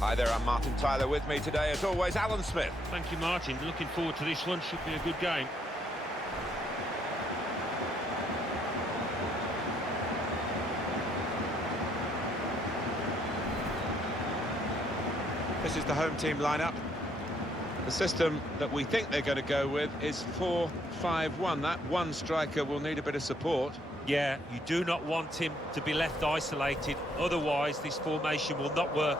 Hi there, I'm Martin Tyler. With me today, as always, Alan Smith. Thank you, Martin. Looking forward to this one. Should be a good game. This is the home team lineup. The system that we think they're going to go with is 4-5-1. That one striker will need a bit of support. Yeah, you do not want him to be left isolated. Otherwise, this formation will not work.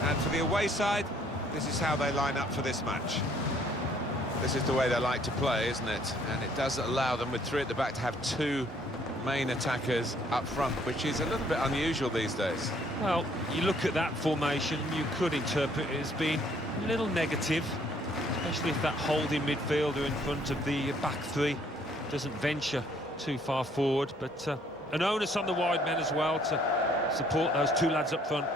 And for the away side, this is how they line up for this match. This is the way they like to play, isn't it? And it does allow them, with three at the back, to have two main attackers up front, which is a little bit unusual these days. Well, you look at that formation, you could interpret it as being a little negative, especially if that holding midfielder in front of the back three doesn't venture too far forward. But an onus on the wide men as well to support those two lads up front.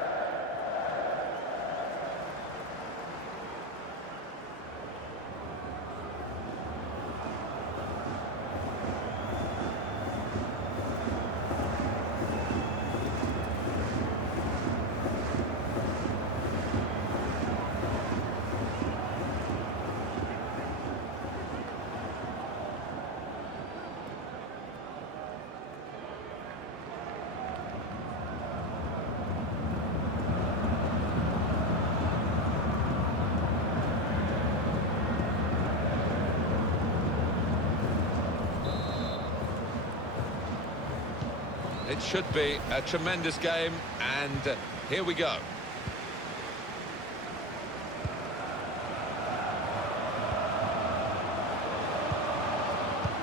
It should be a tremendous game, and here we go.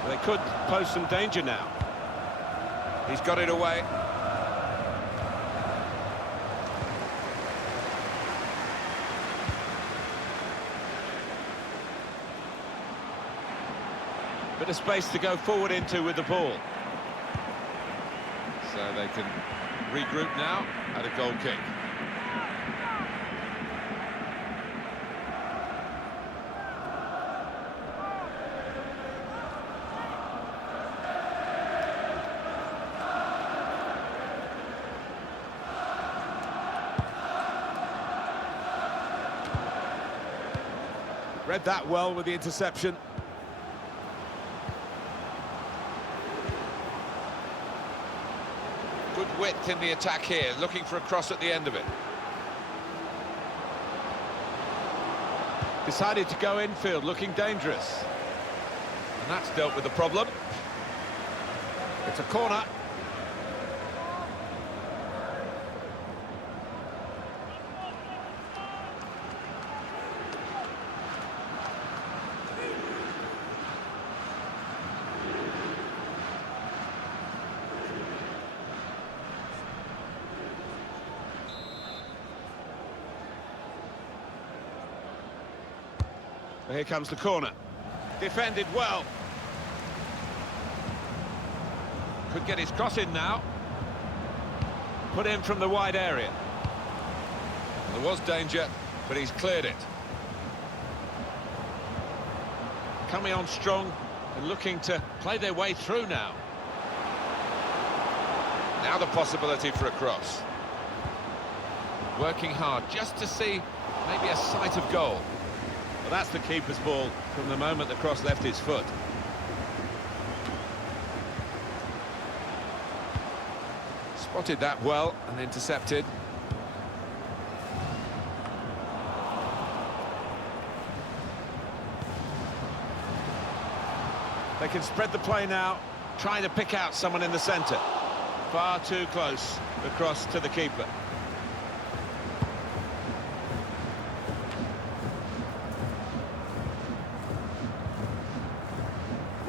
They could pose some danger now. He's got it away. Bit of space to go forward into with the ball. So they can regroup now at a goal kick. Read that well with the interception. Good width in the attack here, looking for a cross at the end of it. Decided to go infield, looking dangerous. And that's dealt with the problem. It's a corner. Here comes the corner. Defended well. Could get his cross in now. Put in from the wide area. There was danger, but he's cleared it. Coming on strong and looking to play their way through now. Now the possibility for a cross. Working hard just to see maybe a sight of goal. Well, that's the keeper's ball from the moment the cross left his foot. Spotted that well and intercepted. They can spread the play now, trying to pick out someone in the centre. Far too close, the cross to the keeper.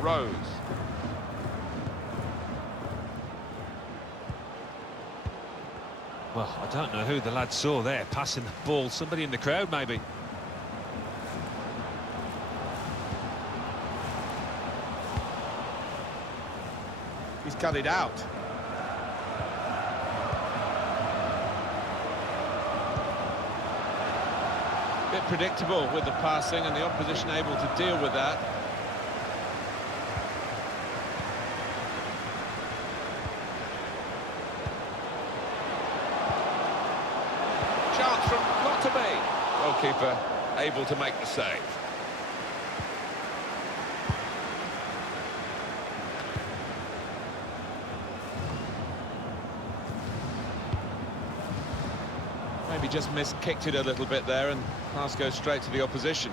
Rose. Well, I don't know who the lad saw there passing the ball. Somebody in the crowd, maybe. He's cut it out. Bit predictable with the passing, and the opposition able to deal with that. Chance from not to be. Goalkeeper able to make the save. Maybe just kicked it a little bit there, and pass goes straight to the opposition.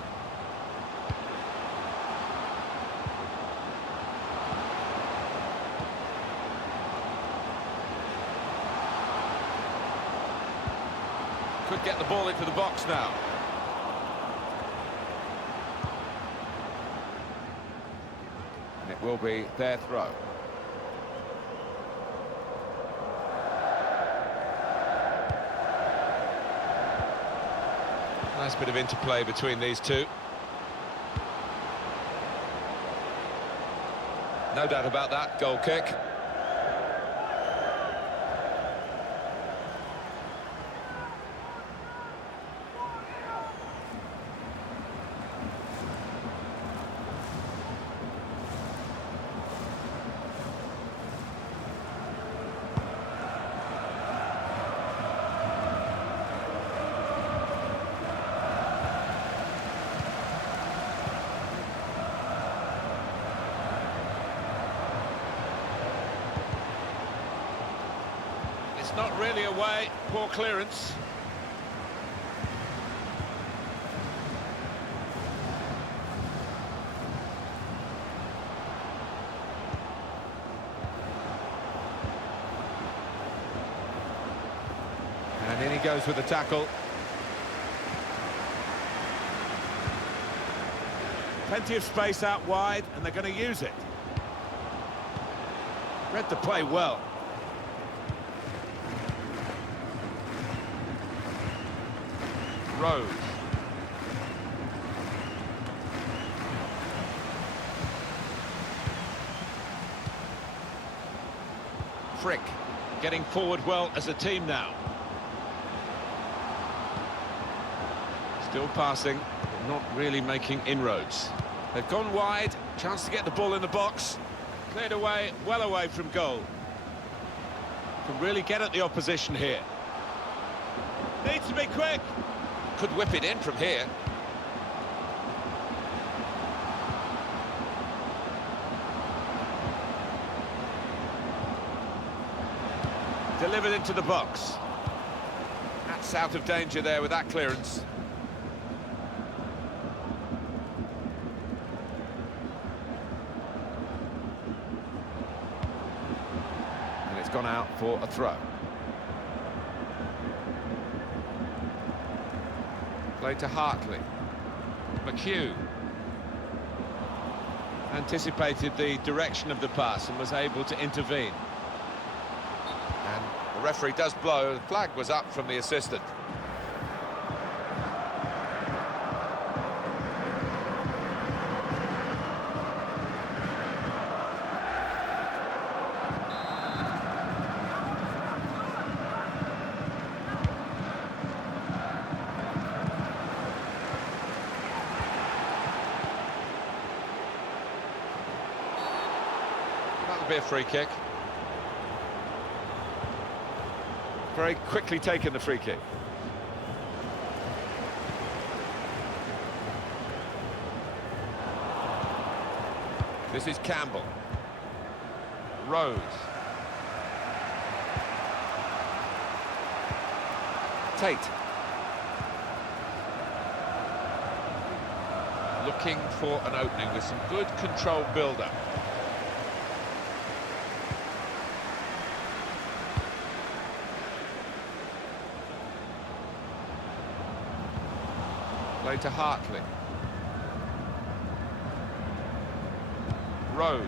Could get the ball into the box now. And it will be their throw. Nice bit of interplay between these two. No doubt about that, goal kick. It's not really away, poor clearance. And in he goes with the tackle. Plenty of space out wide, and they're going to use it. Read the play well. Rose. Frick getting forward well as a team now. Still passing, but not really making inroads. They've gone wide, chance to get the ball in the box. Cleared away, well away from goal. Can really get at the opposition here. Needs to be quick. Could whip it in from here. Delivered into the box. That's out of danger there with that clearance. And it's gone out for a throw. Played to Hartley. McHugh anticipated the direction of the pass and was able to intervene. And the referee does blow. The flag was up from the assistant. That'll be a free kick. Very quickly taken, the free kick. This is Campbell. Rose. Tate. Looking for an opening with some good controlled build-up. Play to Hartley. Rose.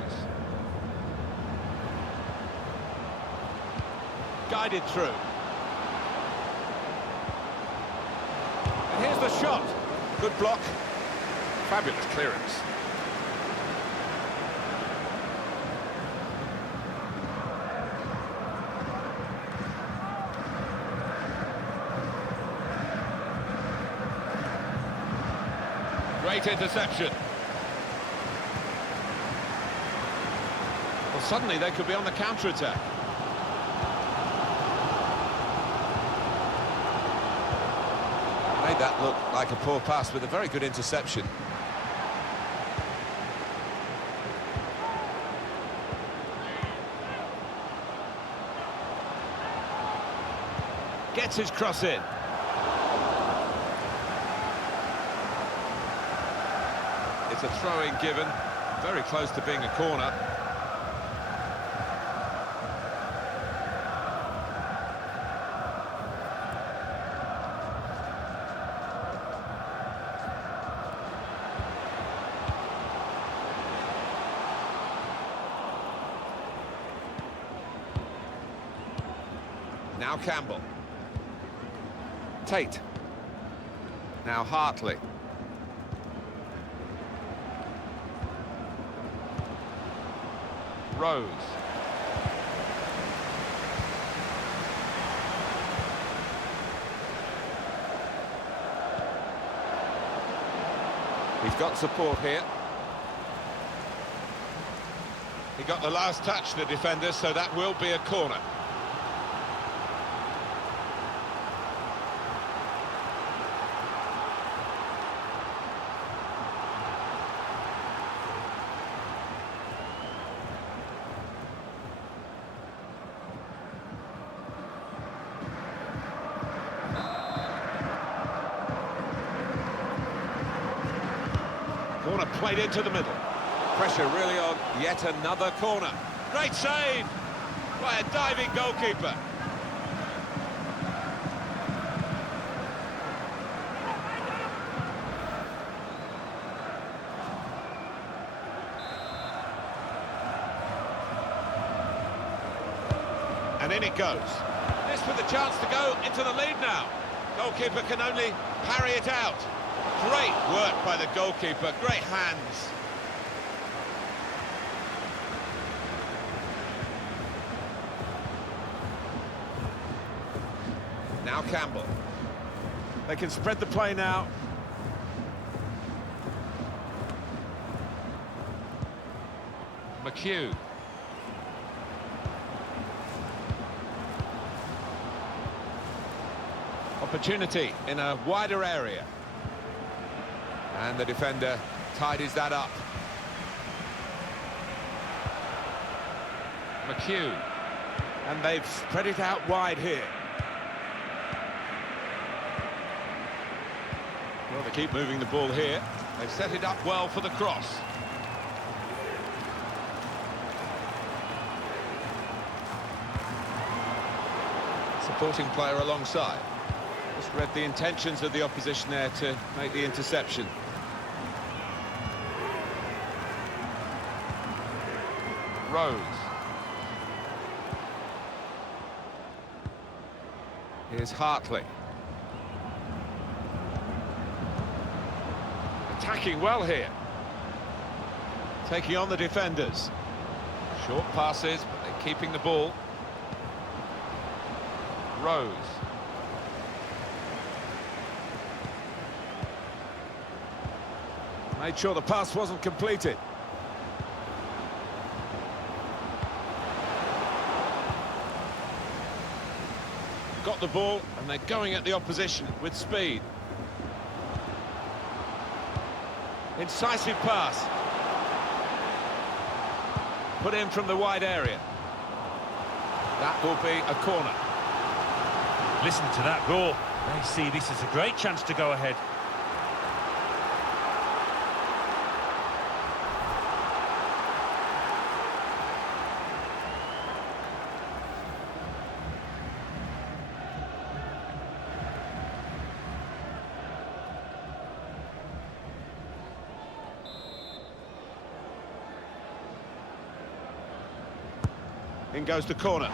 Guided through. And here's the shot. Good block. Fabulous clearance. Great interception. Well, suddenly they could be on the counter-attack. Made that look like a poor pass with a very good interception. Gets his cross in. It's a throw-in given, very close to being a corner. Now Campbell. Tate. Now Hartley. Rose. He's got support here. He got the last touch, the defender, so that will be a corner. Corner played into the middle. Pressure really on yet another corner. Great save by a diving goalkeeper. And in it goes. This with a chance to go into the lead now. Goalkeeper can only parry it out. Great work by the goalkeeper, great hands. Now Campbell. They can spread the play now. McHugh. Opportunity in a wider area. And the defender tidies that up. McHugh. And they've spread it out wide here. Well, they keep moving the ball here. They've set it up well for the cross. Supporting player alongside. Just read the intentions of the opposition there to make the interception. Rose. Here's Hartley. Attacking well here. Taking on the defenders. Short passes, but they're keeping the ball. Rose. Made sure the pass wasn't completed. Got the ball, and they're going at the opposition with speed. Incisive pass. Put in from the wide area. That will be a corner. Listen to that roar. They see this as a great chance to go ahead. In goes the corner.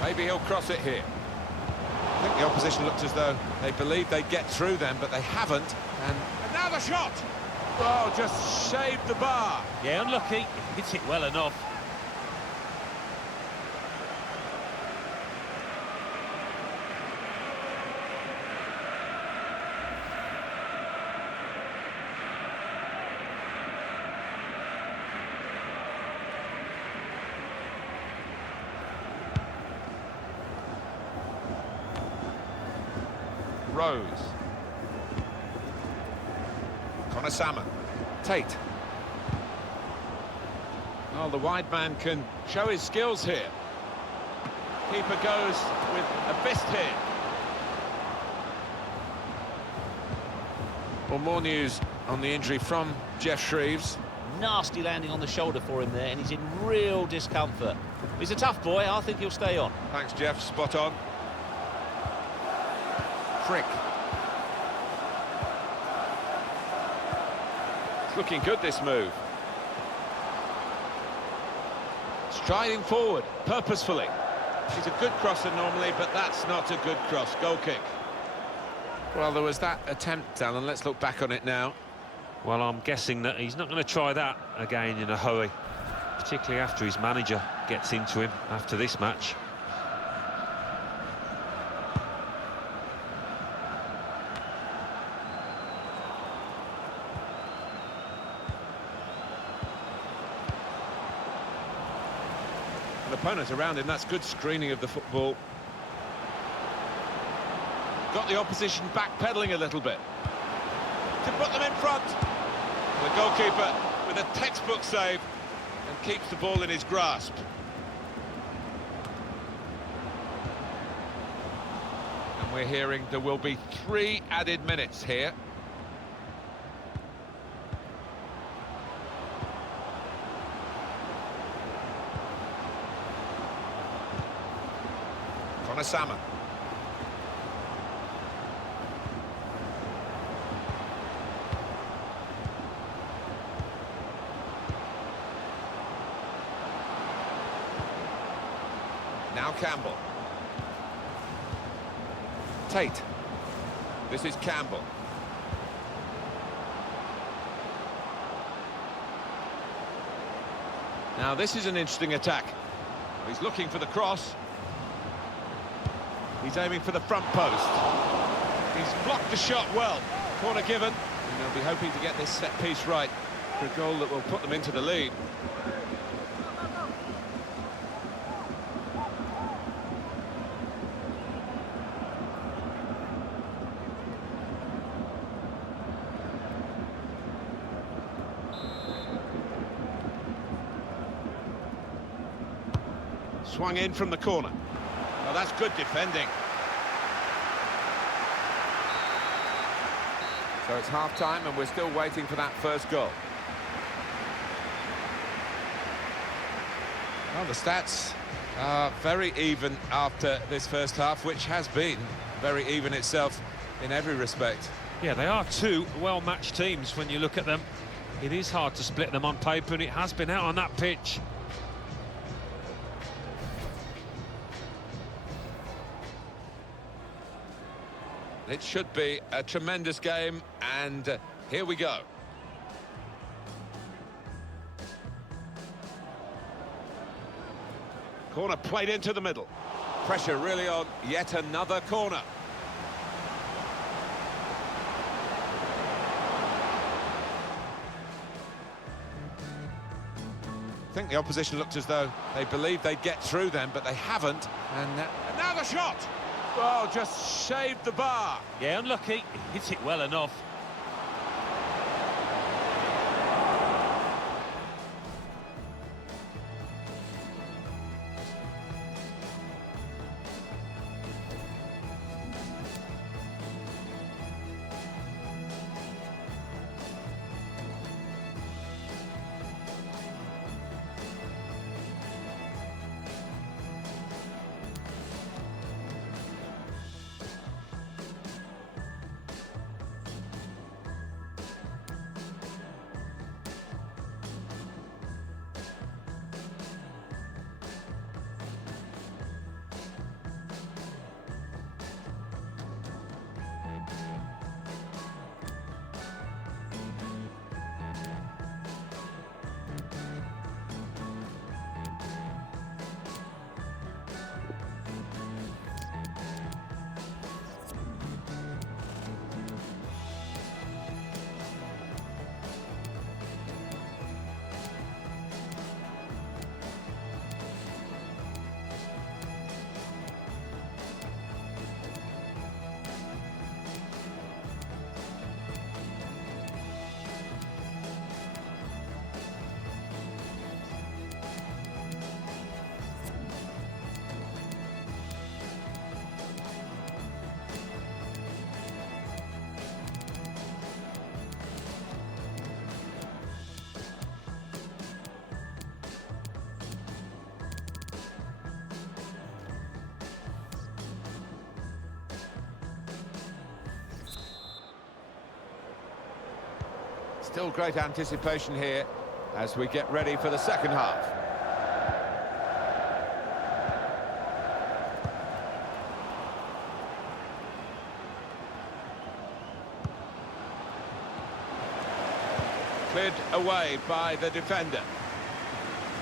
Maybe he'll cross it here. I think the opposition looked as though they believed they'd get through them, but they haven't. And now the shot! Oh, just shaved the bar. Yeah, unlucky. Hits it well enough. Rose. Connor Salmon. Tate. Well, the wide man can show his skills here. Keeper goes with a fist here. Well, more news on the injury from Jeff Shreves. Nasty landing on the shoulder for him there, and he's in real discomfort. He's a tough boy. I think he'll stay on. Thanks, Jeff. Spot on. Frick. It's looking good, this move. Striding forward, purposefully. He's a good crosser normally, but that's not a good cross. Goal kick. Well, there was that attempt, Alan. Let's look back on it now. Well, I'm guessing that he's not going to try that again in a hurry, particularly after his manager gets into him after this match. Opponent around him, that's good screening of the football. Got the opposition backpedaling a little bit to put them in front. The goalkeeper with a textbook save and keeps the ball in his grasp. And we're hearing there will be 3 added minutes here. Connor Salmon. Now Campbell. Tate. This is Campbell. Now this is an interesting attack. He's looking for the cross. He's aiming for the front post. He's blocked the shot well. Corner given. And they'll be hoping to get this set piece right for a goal that will put them into the lead. Swung in from the corner. Oh, that's good defending. So it's half-time and we're still waiting for that first goal. Well, the stats are very even after this first half, which has been very even itself in every respect. Yeah, they are 2 well-matched teams when you look at them. It is hard to split them on paper, and it has been out on that pitch. It should be a tremendous game, and here we go. Corner played into the middle. Pressure really on yet another corner. I think the opposition looked as though they believed they'd get through them, but they haven't. And now the shot! Oh, just shaved the bar. Yeah, unlucky. Hits it well enough. Still great anticipation here as we get ready for the second half. Cleared away by the defender.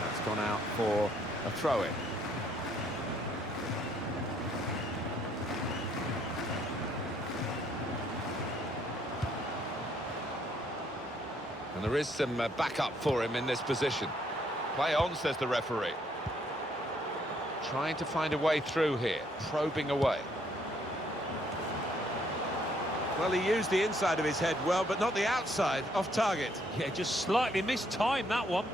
That's gone out for a throw-in. And there is some backup for him in this position. Play on, says the referee. Trying to find a way through here, probing away. Well, he used the inside of his head well, but not the outside, off target. Yeah, just slightly mistimed that one.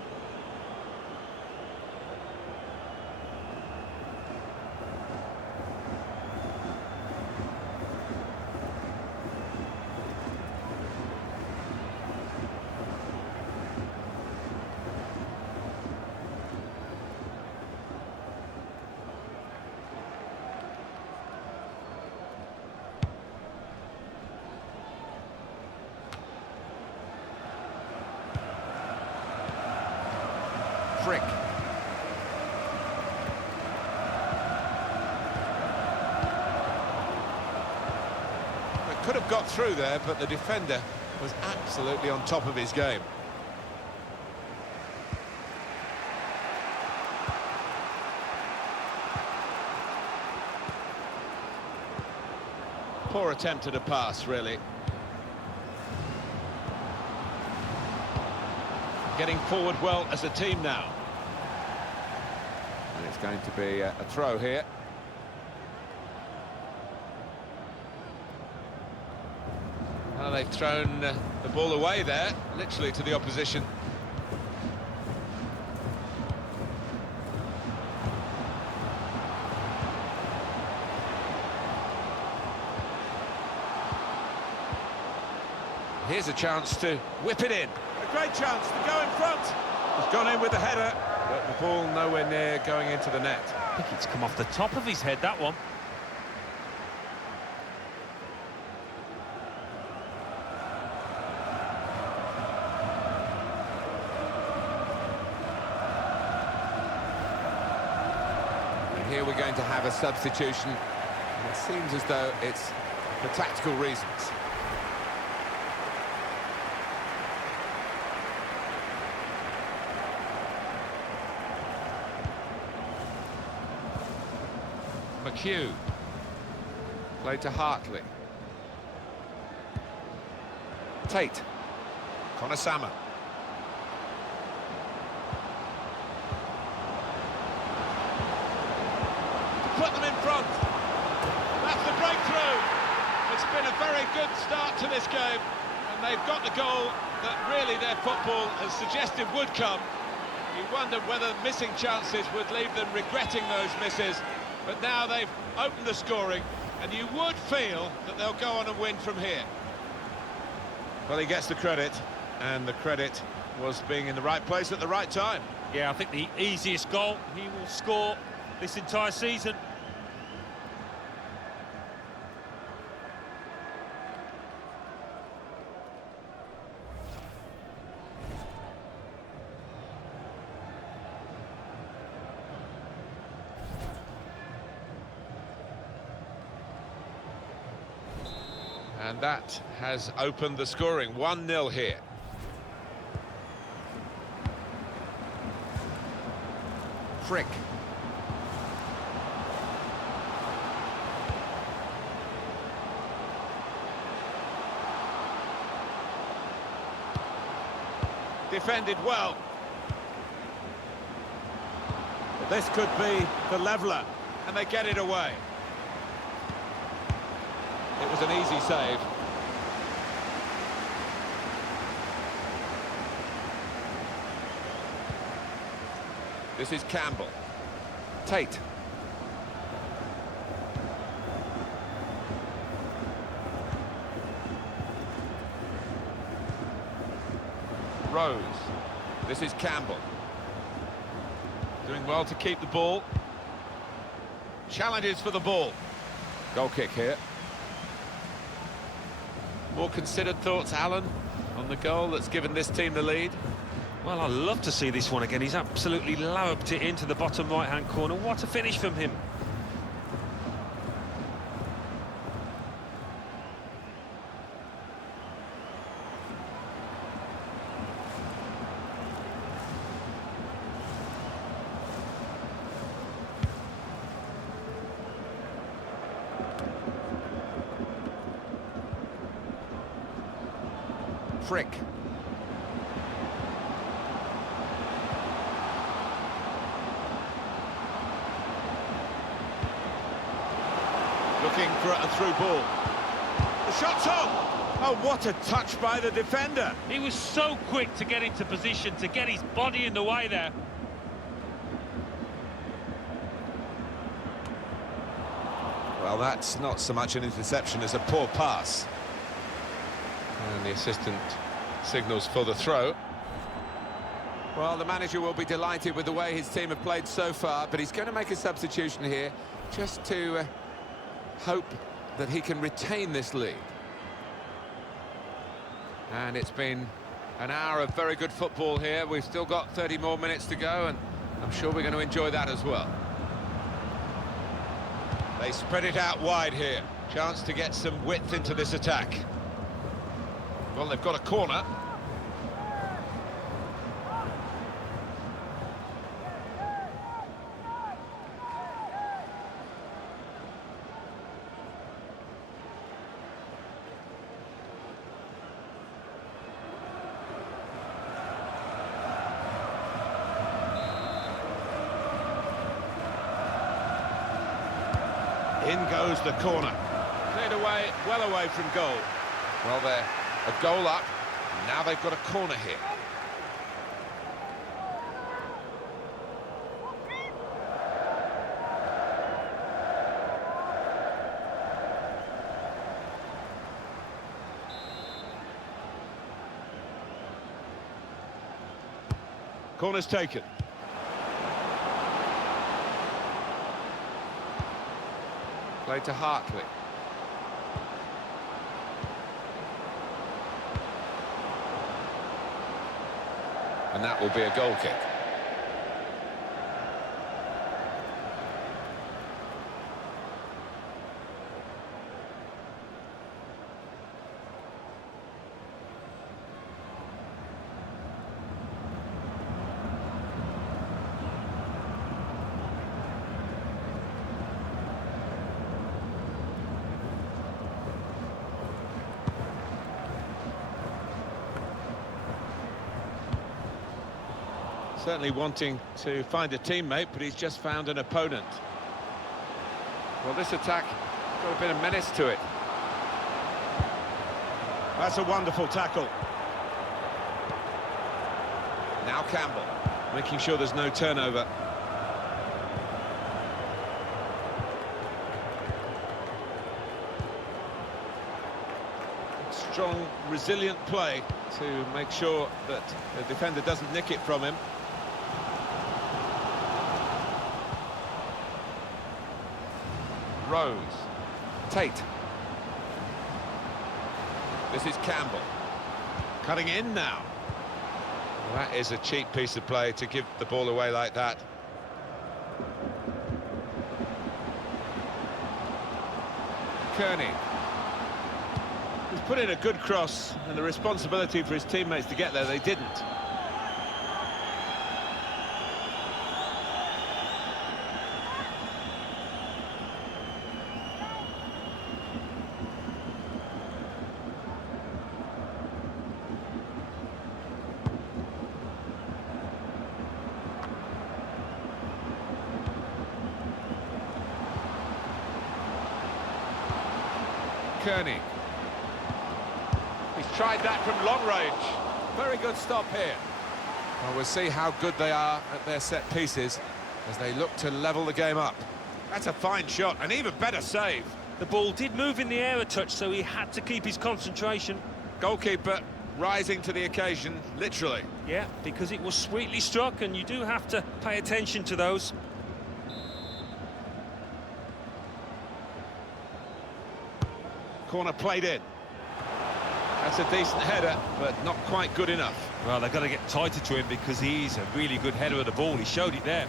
Frick. It could have got through there, but the defender was absolutely on top of his game. Poor attempt at a pass, really. Getting forward well as a team now. And it's going to be a throw here. Well, they've thrown the ball away there, literally to the opposition. Here's a chance to whip it in. A great chance to go in front. He's gone in with the header, but the ball nowhere near going into the net. I think it's come off the top of his head, that one. And here we're going to have a substitution. And it seems as though it's for tactical reasons. McHugh. Played to Hartley. Tate. Konosama. Put them in front. That's the breakthrough. It's been a very good start to this game, and they've got the goal that really their football has suggested would come. You wondered whether missing chances would leave them regretting those misses, but now they've opened the scoring, and you would feel that they'll go on and win from here. Well, he gets the credit, and the credit was being in the right place at the right time. Yeah, I think the easiest goal he will score this entire season. And that has opened the scoring. 1-0 here. Frick. Defended well. This could be the leveller, and they get it away. It was an easy save. This is Campbell. Tate. Rose. This is Campbell. Doing well to keep the ball. Challenges for the ball. Goal kick here. More considered thoughts, Alan? on the goal that's given this team the lead. Well, I'd love to see this one again. He's absolutely lobbed it into the bottom right-hand corner. What a finish from him. Frick. Looking for a through ball. The shot's on! Oh, what a touch by the defender! He was so quick to get into position, to get his body in the way there. Well, that's not so much an interception as a poor pass. And the assistant signals for the throw. Well, the manager will be delighted with the way his team have played so far, but he's going to make a substitution here just to hope that he can retain this lead. And it's been an hour of very good football here. We've still got 30 more minutes to go, and I'm sure we're going to enjoy that as well. They spread it out wide here. Chance to get some width into this attack. Well, they've got a corner. In goes the corner. Cleared away, well away from goal. Well, they're a goal up. Now they've got a corner here. Corner's taken. Played to Hartley. And that will be a goal kick. Certainly wanting to find a teammate, but he's just found an opponent. Well, this attack got a bit of menace to it. That's a wonderful tackle. Now Campbell, making sure there's no turnover. Strong, resilient play to make sure that the defender doesn't nick it from him. Rose. Tate. This is Campbell. Cutting in now. Well, that is a cheap piece of play to give the ball away like that. Kearney. He's put in a good cross, and the responsibility for his teammates to get there, they didn't. Kearney. He's tried that from long range. Very good stop here. Well, we'll see how good they are at their set pieces as they look to level the game up. That's a fine shot, an even better save. The ball did move in the air a touch, so he had to keep his concentration. Goalkeeper rising to the occasion, literally. Yeah, because it was sweetly struck, and you do have to pay attention to those. Corner played in. That's a decent header, but not quite good enough. Well, they've got to get tighter to him because he's a really good header of the ball. He showed it there.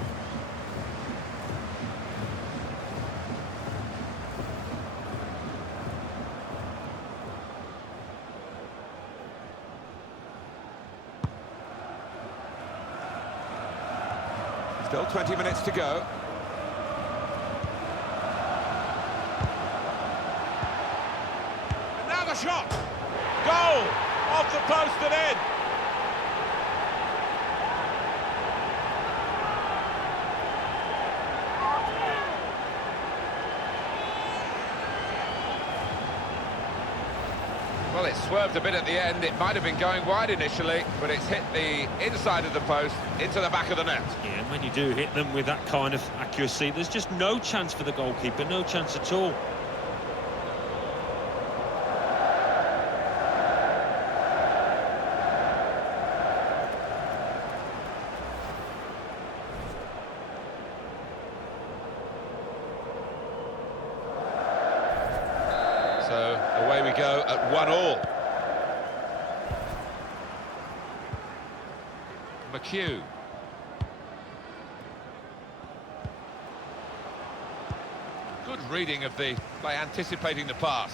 Still 20 minutes to go. And now the shot! Goal! Off the post and in! Well, it swerved a bit at the end. It might have been going wide initially, but it's hit the inside of the post into the back of the net. Yeah, and when you do hit them with that kind of accuracy, there's just no chance for the goalkeeper, no chance at all. So away we go at 1-1. McHugh. Good reading of the by anticipating the pass.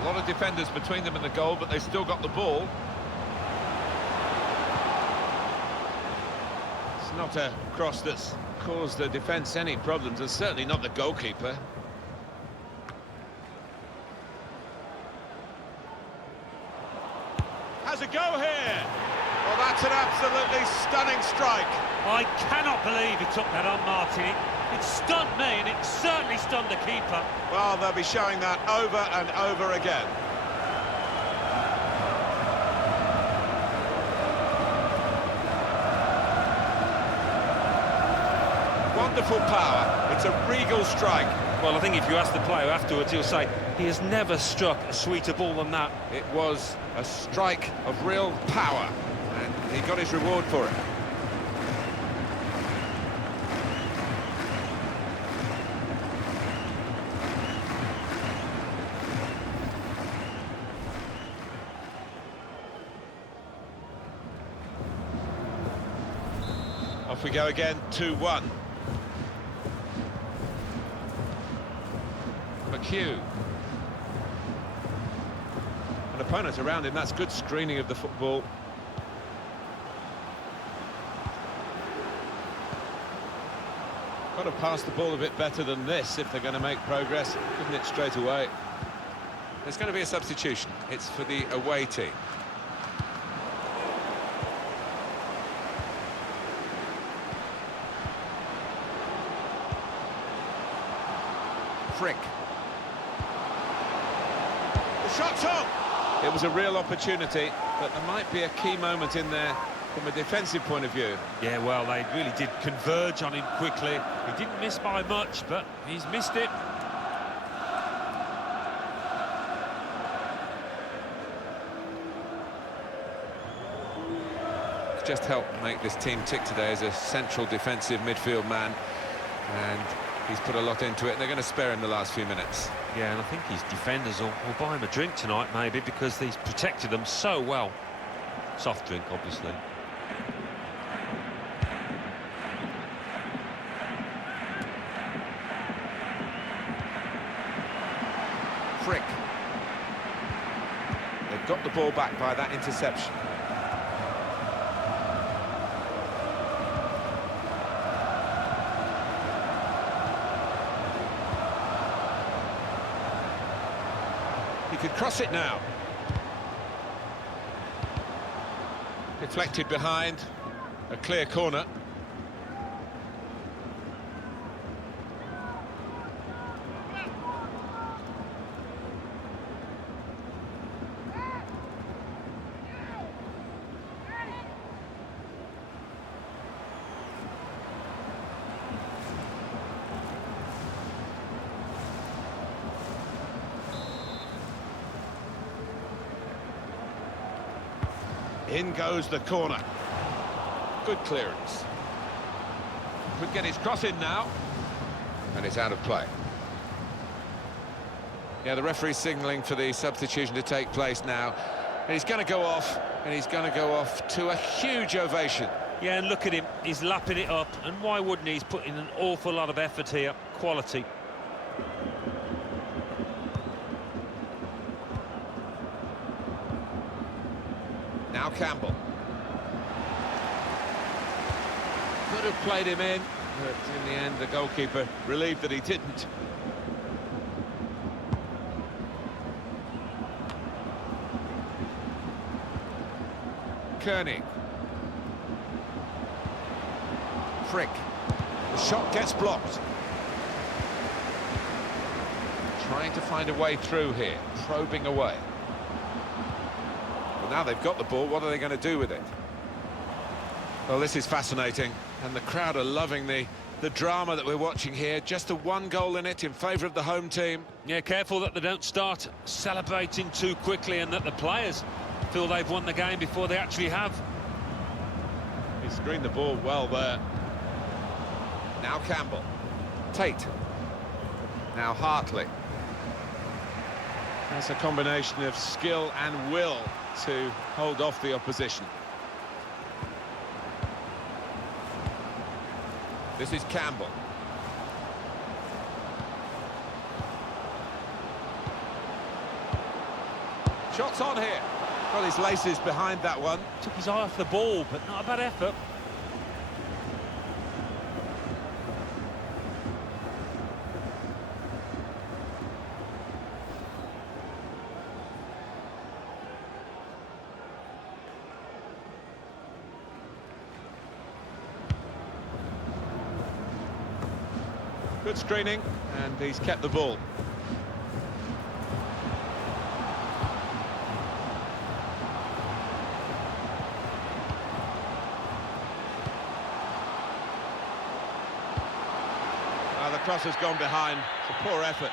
A lot of defenders between them and the goal, but they still got the ball. It's not a cross that's caused the defence any problems, and certainly not the goalkeeper. Has a go here. Well, that's an absolutely stunning strike. I cannot believe he took that on, Martin. It stunned me, and it certainly stunned the keeper. Well, they'll be showing that over and over again. Wonderful power. It's a regal strike. Well, I think if you ask the player afterwards, he'll say he has never struck a sweeter ball than that. It was a strike of real power, and he got his reward for it. Off we go again, 2-1. McHugh. An opponent around him, that's good screening of the football. Got to pass the ball a bit better than this if they're going to make progress, isn't it, straight away? There's going to be a substitution. It's for the away team. Frick. The shot's on! It was a real opportunity, but there might be a key moment in there from a defensive point of view. Yeah, well, they really did converge on him quickly. He didn't miss by much, but he's missed it. Just helped make this team tick today as a central defensive midfield man, and he's put a lot into it, and they're going to spare him the last few minutes. Yeah, and I think his defenders will buy him a drink tonight, maybe, because he's protected them so well. Soft drink, obviously. Frick. They've got the ball back by that interception. He could cross it now. Deflected behind, a clear corner. In goes the corner. Good clearance. Could get his cross in now. And it's out of play. Yeah, the referee's signalling for the substitution to take place now. And he's going to go off, and he's going to go off to a huge ovation. Yeah, and look at him, he's lapping it up, and why wouldn't he? He's putting an awful lot of effort here, quality. Now Campbell. Could have played him in, but in the end the goalkeeper relieved that he didn't. Koenig. Frick. The shot gets blocked. Trying to find a way through here, probing away. Well, now they've got the ball, what are they going to do with it? Well, this is fascinating, and the crowd are loving the drama that we're watching here. Just the one goal in it in favour of the home team. Yeah, careful that they don't start celebrating too quickly and that the players feel they've won the game before they actually have. He screened the ball well there. Now Campbell. Tate. Now Hartley. That's a combination of skill and will to hold off the opposition. This is Campbell. Shots on here. Well, his laces behind that one. Took his eye off the ball, but not a bad effort. Good screening, and he's kept the ball. The cross has gone behind. It's a poor effort.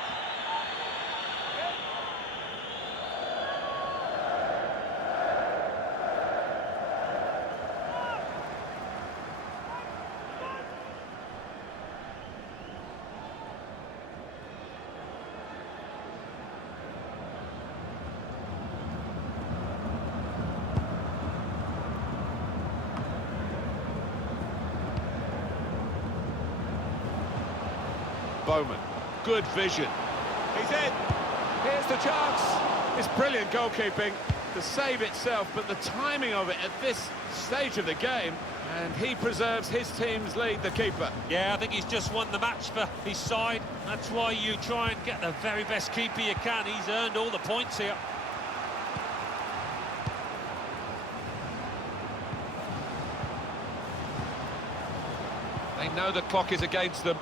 Bowman, good vision. He's in. Here's the chance. It's brilliant goalkeeping. The save itself, but the timing of it at this stage of the game, and he preserves his team's lead, the keeper. Yeah, I think he's just won the match for his side. That's why you try and get the very best keeper you can. He's earned all the points here. They know the clock is against them,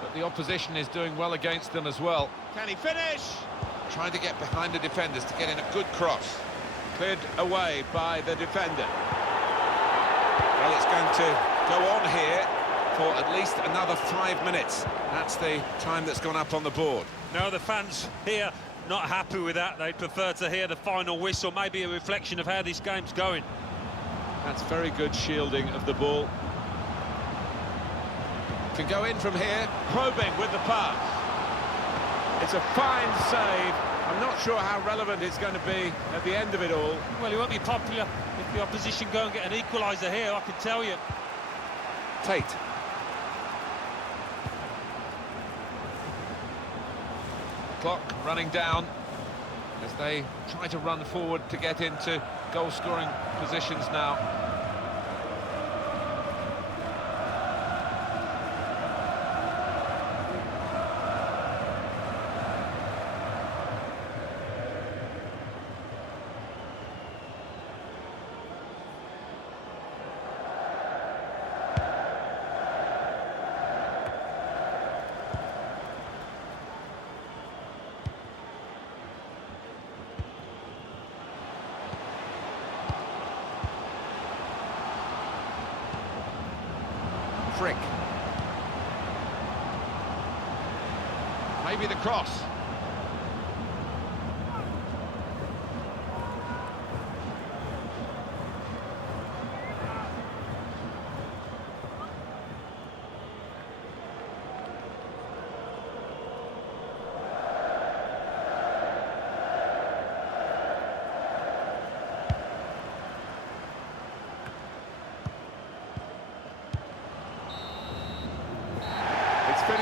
but the opposition is doing well against them as well. Can he finish? Trying to get behind the defenders to get in a good cross. Cleared away by the defender. Well, it's going to go on here for at least another 5 minutes. That's the time that's gone up on the board. No, the fans here not happy with that. They'd prefer to hear the final whistle, maybe a reflection of how this game's going. That's very good shielding of the ball. Can go in from here, probing with the pass. It's a fine save. I'm not sure how relevant it's going to be at the end of it all. Well, it won't be popular if the opposition go and get an equaliser here, I can tell you. Tate. Clock running down as they try to run forward to get into goal-scoring positions now. Frick. Maybe the cross.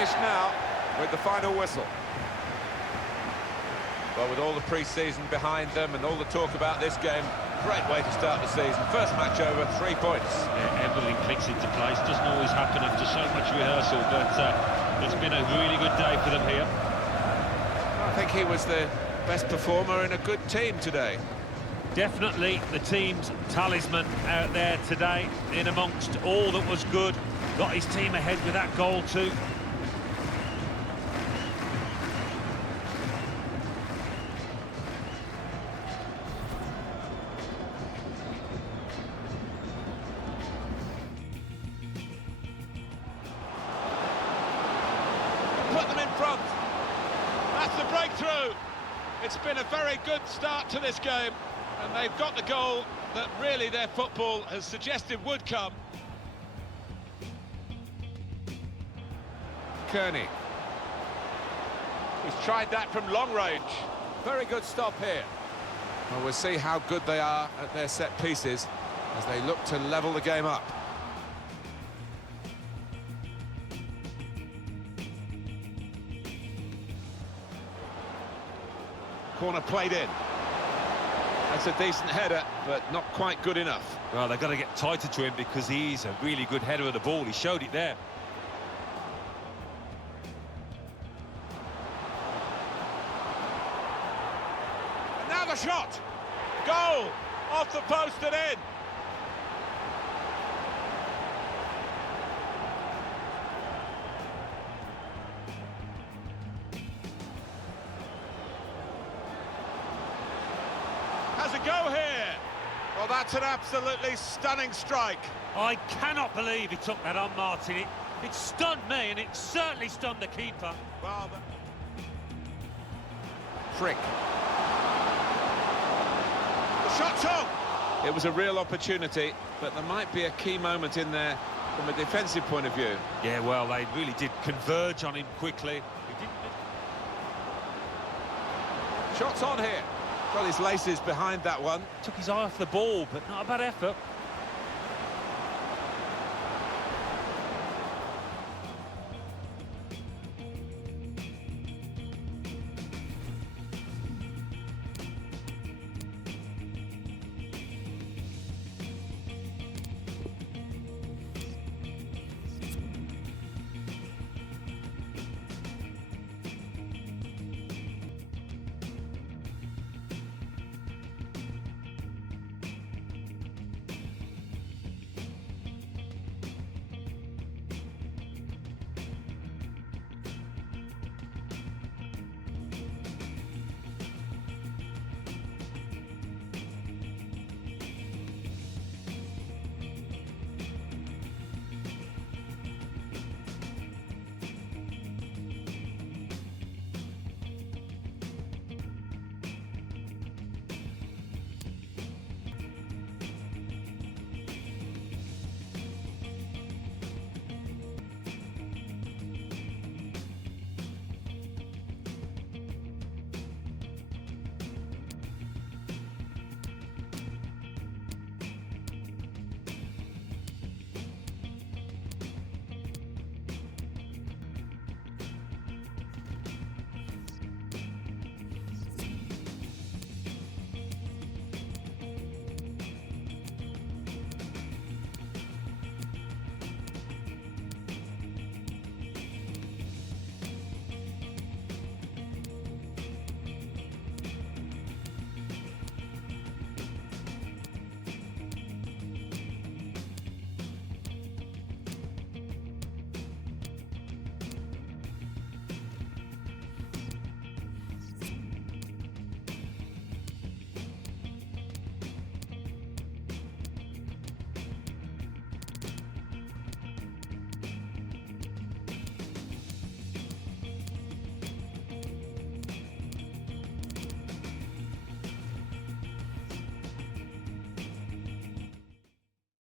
finished now with the final whistle. Well, with all the pre-season behind them and all the talk about this game, great way to start the season. First match over, 3 points. Yeah, everything clicks into place. Doesn't always happen after so much rehearsal, but it's been a really good day for them here. I think he was the best performer in a good team today. Definitely the team's talisman out there today, in amongst all that was good. Got his team ahead with that goal too. Put them in front. That's the breakthrough. It's been a very good start to this game, and they've got the goal that really their football has suggested would come. Kearney. He's tried that from long range. Very good stop here. Well, we'll see how good they are at their set pieces as they look to level the game up. Corner played in. That's a decent header, but not quite good enough. Well, they've got to get tighter to him because he's a really good header of the ball. He showed it there. And now the shot! Goal! Off the post and in! Has a go here. Well, that's an absolutely stunning strike. I cannot believe he took that on, Martin. It stunned me, and it certainly stunned the keeper. Well, Frick. The shot's on. It was a real opportunity, but there might be a key moment in there from a defensive point of view. Yeah, well, they really did converge on him quickly. He didn't... Shots on here. Got his laces behind that one. Took his eye off the ball, but not a bad effort.